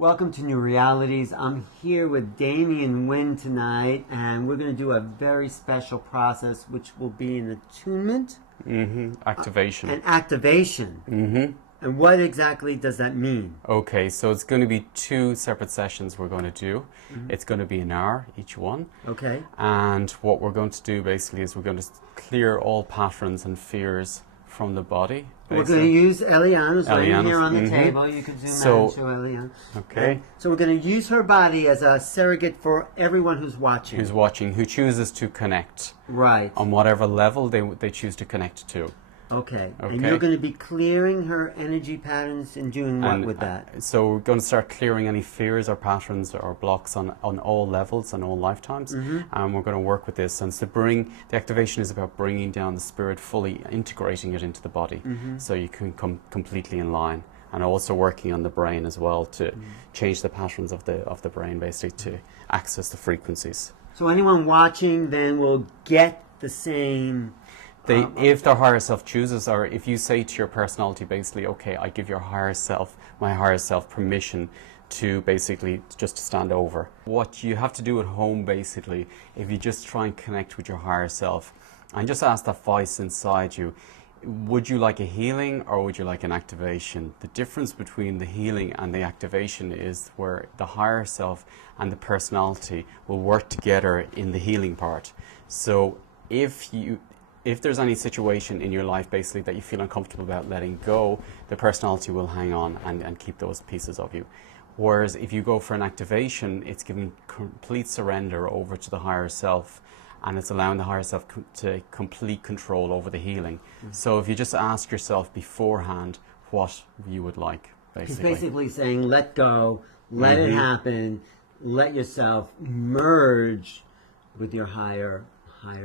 Welcome to New Realities. I'm here with Damien and Wynne tonight, and we're going to do a very special process, which will be an attunement. Activation. And activation. And what exactly does that mean? Okay, so it's going to be two separate sessions we're going to do. It's going to be an hour, each one. Okay. And what we're going to do basically is we're going to clear all patterns and fears from the body. We're going to use Eliane, who's right here on the table. You can zoom out and show Eliane. Okay. So we're going to use her body as a surrogate for everyone who's watching. Who's watching, who chooses to connect. Right. On whatever level they choose to connect to. Okay. And you're going to be clearing her energy patterns and doing what with that? So we're going to start clearing any fears or patterns or blocks on all levels and all lifetimes. And we're going to work with this. And the activation is about bringing down the spirit, fully integrating it into the body so you can come completely in line. And also working on the brain as well to change the patterns of the brain, basically, to access the frequencies. So anyone watching then will get the same... If their higher self chooses, or if you say to your personality, basically, okay, I give your higher self, my higher self, permission to basically just stand over. What you have to do at home, basically, if you just try and connect with your higher self, and just ask that voice inside you, would you like a healing or would you like an activation? The difference between the healing and the activation is where the higher self and the personality will work together in the healing part. So if there's any situation in your life basically that you feel uncomfortable about letting go, the personality will hang on and keep those pieces of you. Whereas if you go for an activation, it's giving complete surrender over to the higher self, and it's allowing the higher self to complete control over the healing. So if you just ask yourself beforehand what you would like, basically. He's basically saying let go, let it happen, let yourself merge with your higher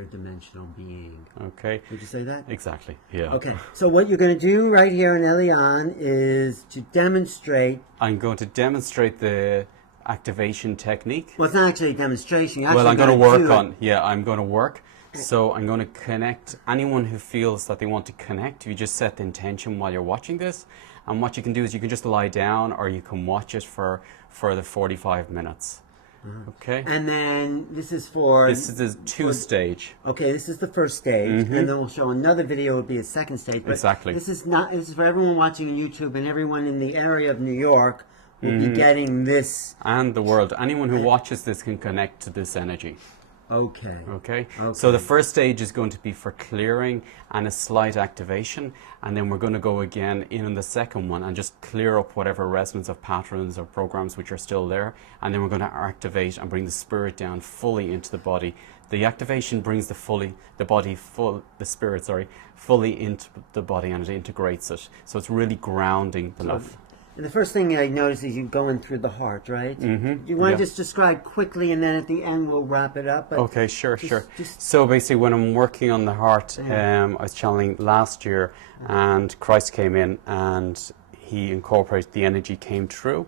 dimensional being. Okay. Would you say that? Exactly, yeah. Okay, so what you're going to do right here in Eliane is to demonstrate... I'm going to demonstrate the activation technique. Well, it's not actually a demonstration. Well, I'm going to work on... Yeah, I'm going to work. So I'm going to connect anyone who feels that they want to connect. You just set the intention while you're watching this. And what you can do is you can just lie down or you can watch it for the 45 minutes. Okay. And then this is for... This is the two-stage. Okay, this is the first stage, and then we'll show another video, will be a second stage. But exactly. This is for everyone watching on YouTube, and everyone in the area of New York will be getting this. And the world. Anyone who watches this can connect to this energy. Okay. Okay. So the first stage is going to be for clearing and a slight activation, and then we're going to go again in the second one and just clear up whatever resonance of patterns or programs which are still there, and then we're going to activate and bring the spirit down fully into the body. The activation brings the spirit fully into the body, and it integrates it. So it's really grounding the love. And the first thing I notice is you going through the heart, right? You want to just describe quickly, and then at the end we'll wrap it up. Okay, sure. So basically, when I'm working on the heart, I was channeling last year, and Christ came in, and he incorporated the energy, came through,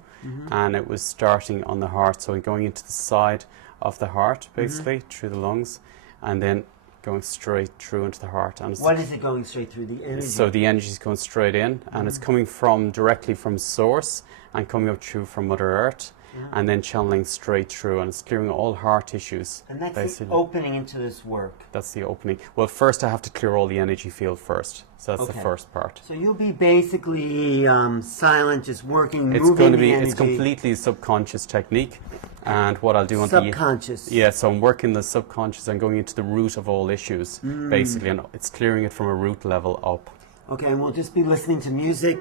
and it was starting on the heart. So going into the side of the heart, basically, through the lungs, and then going straight through into the heart. And what is it going straight through? The energy? So the energy is going straight in, and it's coming directly from source and coming up through from Mother Earth, and then channeling straight through, and it's clearing all heart issues. And that's basically the opening into this work. That's the opening. Well, first I have to clear all the energy field first. So that's the first part. So you'll be basically silent, just working, moving the energy. It's completely subconscious technique. And what I'll do on subconscious. So I'm working the subconscious and going into the root of all issues, basically, and it's clearing it from a root level up. Okay, and we'll just be listening to music,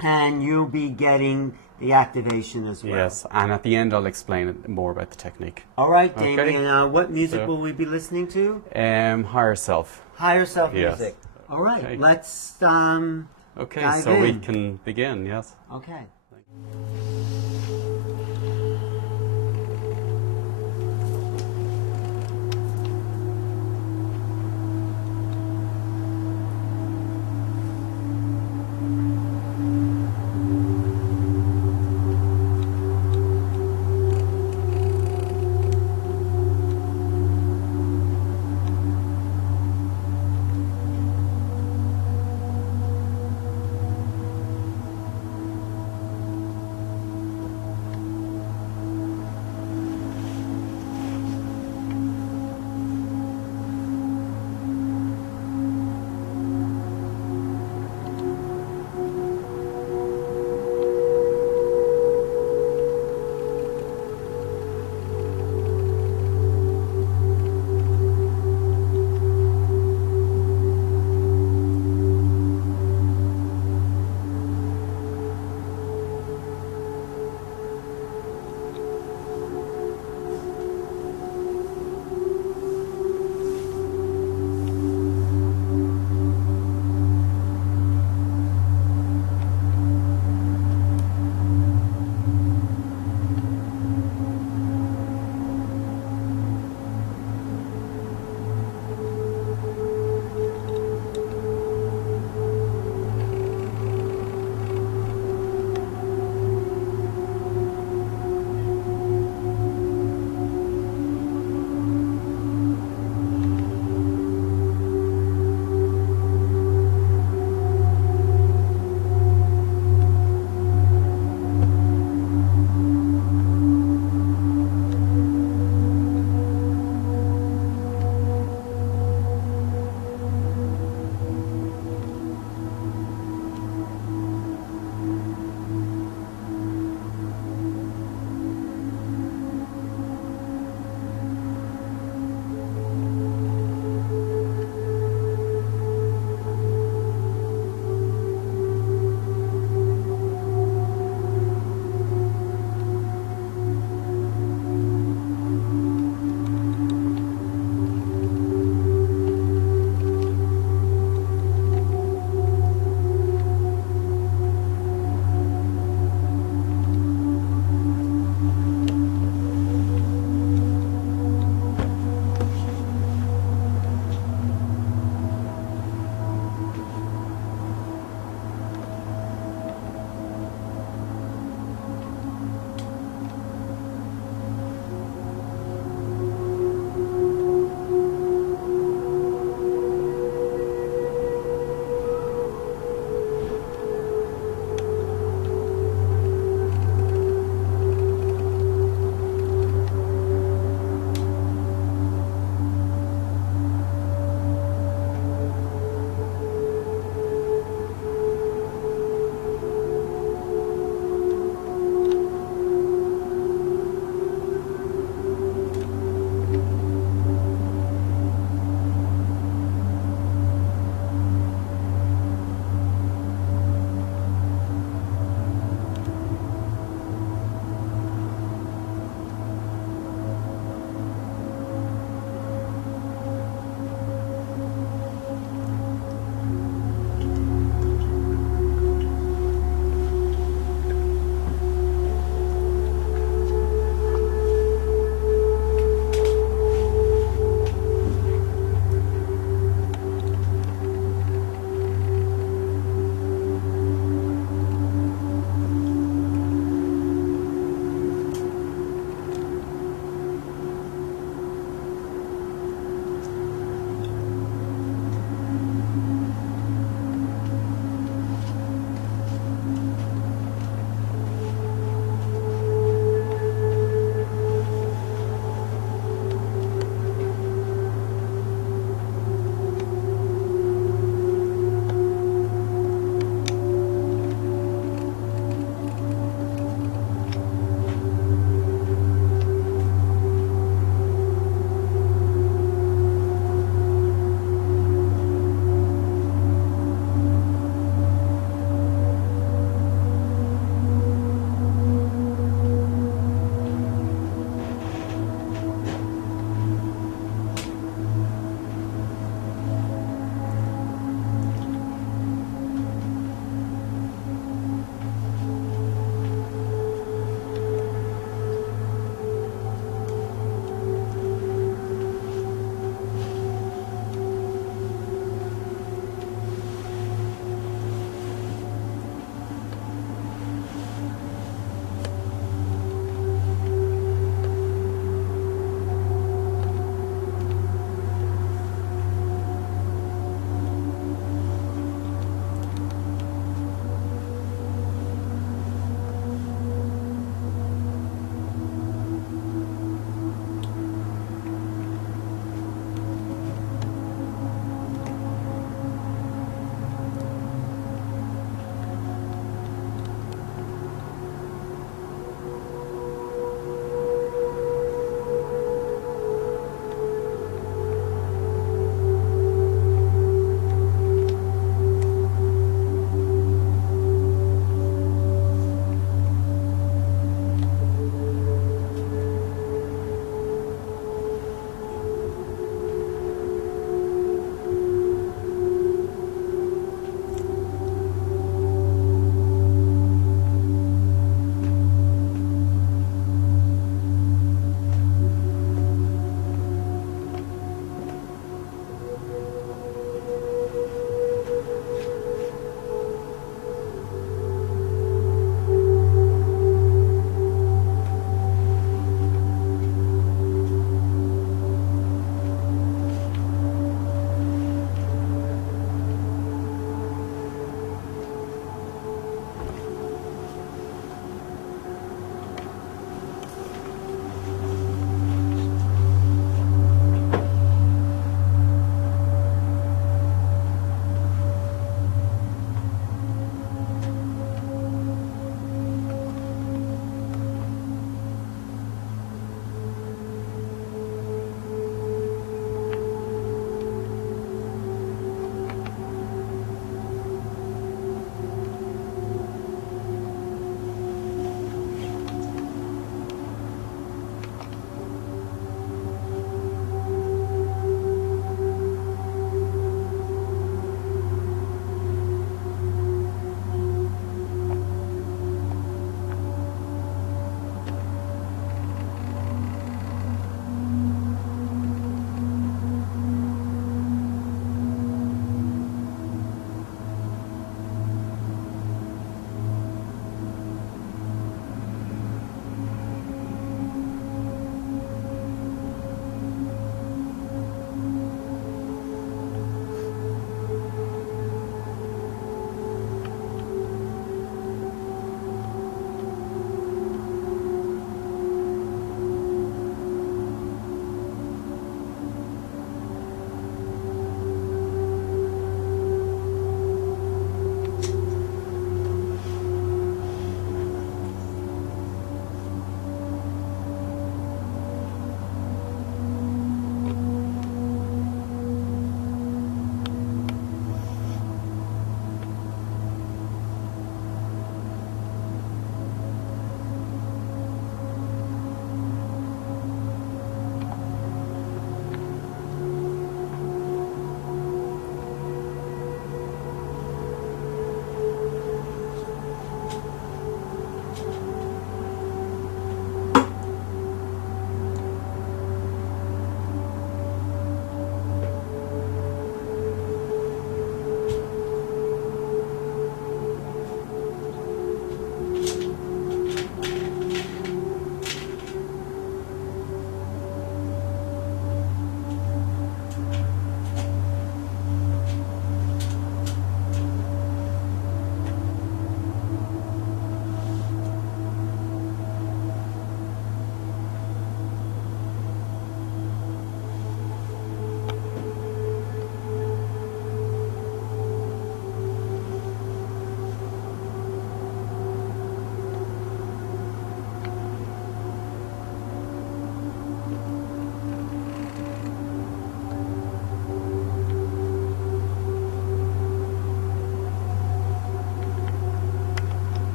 and you'll be getting the activation as well. Yes, and at the end I'll explain more about the technique. All right, Damien, what music will we be listening to? Higher self. Higher self music. All right, let's dive in. We can begin, yes. Okay.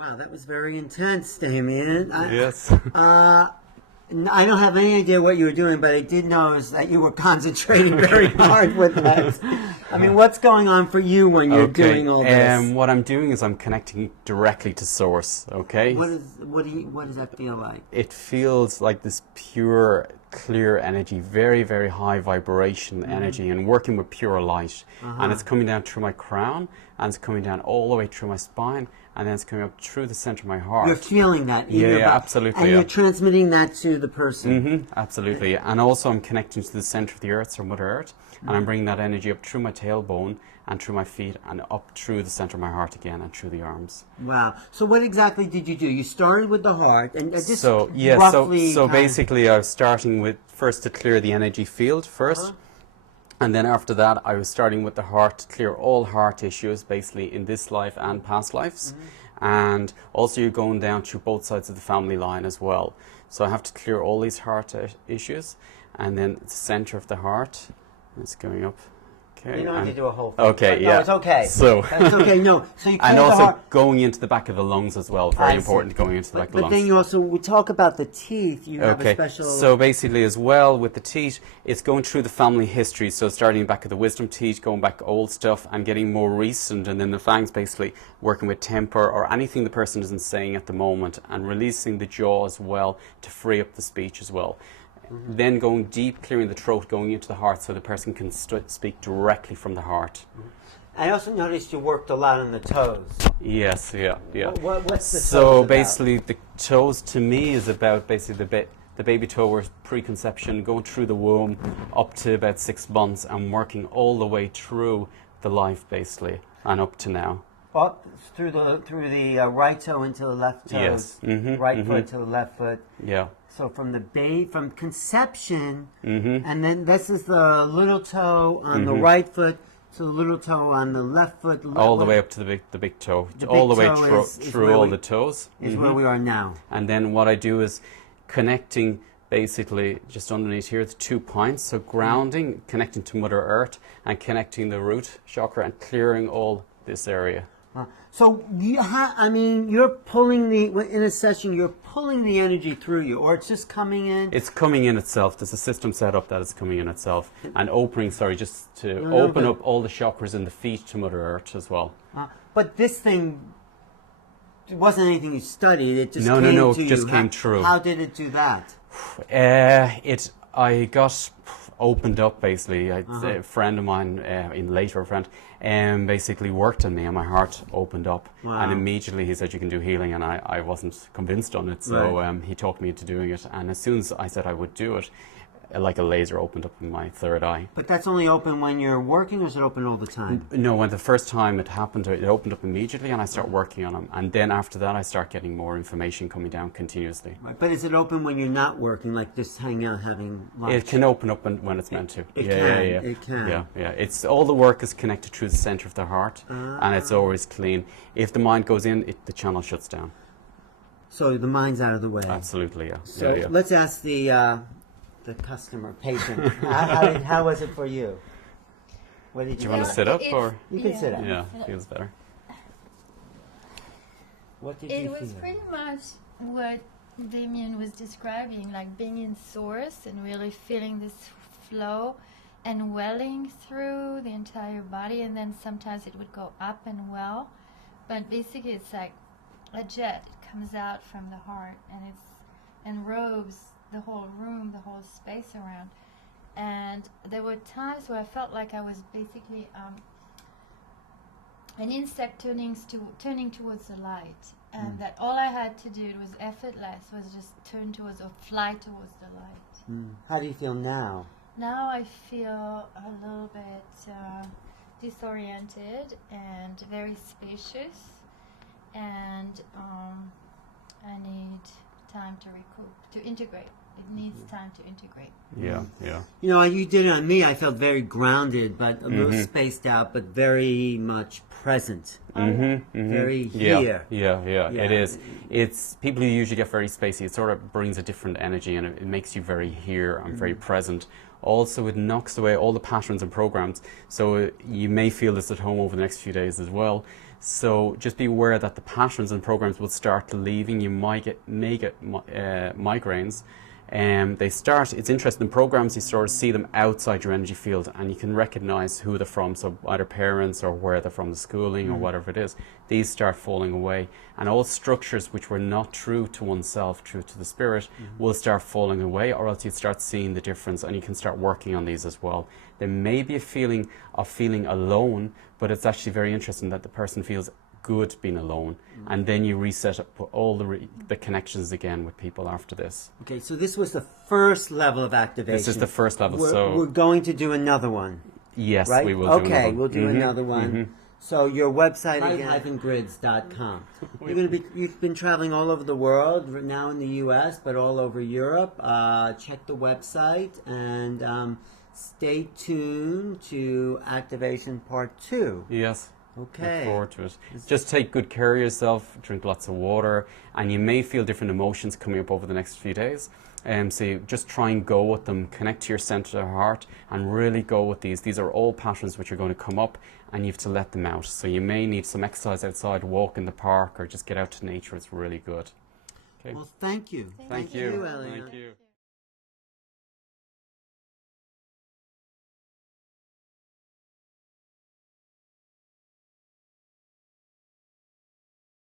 Wow, that was very intense, Damien. Yes. I don't have any idea what you were doing, but I did know is that you were concentrating very hard with that. I mean, what's going on for you when you're doing all this? What I'm doing is I'm connecting directly to source, okay? What does that feel like? It feels like this pure, clear energy, very, very high vibration energy, and working with pure light. And it's coming down through my crown, and it's coming down all the way through my spine, and then it's coming up through the center of my heart. You're feeling that in your Yeah, body. absolutely. And you're transmitting that to the person. Absolutely. And also I'm connecting to the center of the earth, so Mother Earth, and I'm bringing that energy up through my tailbone and through my feet and up through the center of my heart again and through the arms. Wow. So what exactly did you do? You started with the heart and just so roughly basically I was starting with first to clear the energy field first. And then after that, I was starting with the heart to clear all heart issues, basically in this life and past lives. And also you're going down through both sides of the family line as well. So I have to clear all these heart issues. And then the center of the heart is going up. Okay. You don't have to do a whole thing. Okay, No, it's okay. So that's okay. No. So you clear and the also heart. going into the back of the lungs as well. Very important, going into the back of the But lungs. then you also, we talk about the teeth. You have a special... So basically as well with the teeth, it's going through the family history. So starting back at the wisdom teeth, going back old stuff and getting more recent. And then the fangs basically working with temper or anything the person isn't saying at the moment, and releasing the jaw as well to free up the speech as well. Then going deep, clearing the throat, going into the heart so the person can speak directly from the heart. I also noticed you worked a lot on the toes. Yes, yeah. What's the toes So about? basically the toes to me is about basically the baby toe or pre-conception, going through the womb up to about 6 months and working all the way through the life basically and up to now. Up through the right toe into the left toe. Yes. Right foot to the left foot. Yeah. So from from conception, and then this is the little toe on the right foot to the little toe on the left foot. All the way up to the big toe. The all the big way toe through all the toes. Is where we are now. And then what I do is connecting basically just underneath here the 2 points. So grounding, connecting to Mother Earth, and connecting the root chakra and clearing all this area. So you're pulling in a session. You're pulling the energy through you, or it's just coming in. It's coming in itself. There's a system set up that is coming in itself, and opening. Sorry, just to open up all the chakras in the feet to Mother Earth as well. But this thing, it wasn't anything you studied. It just came to you. It just came true. How did it do that? I got opened up basically. A friend of mine, later a friend, basically worked on me, and my heart opened up. Wow. And immediately he said you can do healing, and I wasn't convinced on it, so he talked me into doing it. And as soon as I said I would do it, like a laser opened up in my third eye. But that's only open when you're working, or is it open all the time? No, when the first time it happened, it opened up immediately, and I start working on them. And then after that, I start getting more information coming down continuously. Right. But is it open when you're not working, like just hanging out having lunch? It can open up when it's meant to. It can. Yeah. It's all the work is connected through the center of the heart, and it's always clean. If the mind goes in, the channel shuts down. So the mind's out of the way. Absolutely, yeah. So yeah. let's ask the customer, patient. How was it for you? What did Do you want to sit up, or you can sit up? yeah, feels better. What did you feel? It was pretty much what Damien was describing, like being in source and really feeling this flow and welling through the entire body, and then sometimes it would go up and well, but basically it's like a jet. It comes out from the heart and enrobes the whole room, the whole space around. And there were times where I felt like I was basically an insect turning towards the light, and that all I had to do, it was effortless, was just turn towards or fly towards the light. How do you feel now? Now I feel a little bit disoriented and very spacious, and I need time to recoup, to integrate. It needs time to integrate. Yeah. You know, you did it on me. I felt very grounded, but a little spaced out, but very much present. Very here. Yeah. It is. It's people who usually get very spacey. It sort of brings a different energy, and it makes you very here and very present. Also, it knocks away all the patterns and programs. So you may feel this at home over the next few days as well. So just be aware that the patterns and programs will start leaving. You may get migraines. It's interesting, in programs you sort of see them outside your energy field and you can recognize who they're from, so either parents or where they're from, the schooling or whatever it is. These start falling away, and all structures which were not true to oneself, true to the spirit, will start falling away, or else you start seeing the difference and you can start working on these as well. There may be a feeling of feeling alone, but it's actually very interesting that the person feels good being alone, and then you reset up all the connections again with people after this. Okay, so this was the first level of activation. This is the first level. We're going to do another one. Yes, right? we will do another one. We'll do another one. So your website again, grids.com. You've been traveling all over the world, now in the US, but all over Europe. Check the website and stay tuned to Activation Part 2. Yes. Okay. Look forward to it. Just take good care of yourself, drink lots of water, and you may feel different emotions coming up over the next few days. So you just try and go with them, connect to your center of the heart, and really go with these. These are all patterns which are going to come up, and you have to let them out. So you may need some exercise outside, walk in the park, or just get out to nature. It's really good. Okay. Well, thank you. Thank you. Elena. Thank you.